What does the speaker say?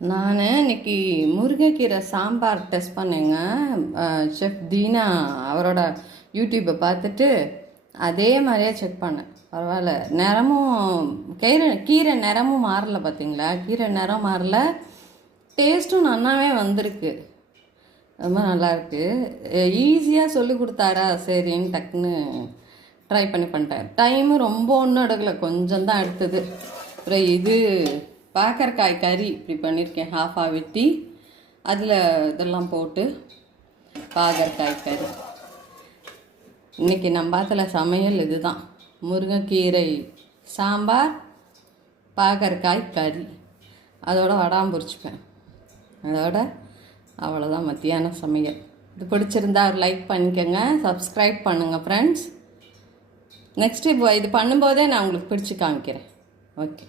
நான் இன்னைக்கு முருங்கைக்கீரை சாம்பார் டெஸ்ட் பண்ணேங்க. செஃப் தீனா அவரோட யூடியூப்பை பார்த்துட்டு அதே மாதிரியே செக் பண்ணேன். பரவாயில்ல, நிறமும் கீரை நிறமும் மாறல. பார்த்தீங்களா, கீரை நிறம் மாறல, டேஸ்ட்டும் நல்லாவே வந்திருக்கு. ரொம்ப நல்லாயிருக்கு. ஈஸியாக சொல்லி கொடுத்தாரா, சரின்னு டக்குன்னு ட்ரை பண்ணிட்டேன். டைமும் ரொம்ப ஒன்றும் எடுக்கலை, கொஞ்சம் தான் எடுத்தது. அப்புறம் இது பாகற்காய் கறி இப்படி பண்ணியிருக்கேன். ஹாஃபாக வெட்டி அதில் இதெல்லாம் போட்டு பாகற்காய் கறி. இன்றைக்கி நம்ம பார்த்துல சமையல் இது தான், முருங்கைக்கீரை சாம்பார், பாகற்காய் கறி, அதோட வடாம் பொரிச்சுப்பேன். அதோட அவ்வளோதான் மத்தியான சமையல். இது பிடிச்சிருந்தா ஒரு லைக் பண்ணிக்கோங்க, சப்ஸ்கிரைப் பண்ணுங்கள் ஃப்ரெண்ட்ஸ். நெக்ஸ்ட்டு இது பண்ணும்போதே நான் உங்களுக்கு பிடிச்சி காமிக்கிறேன். ஓகே.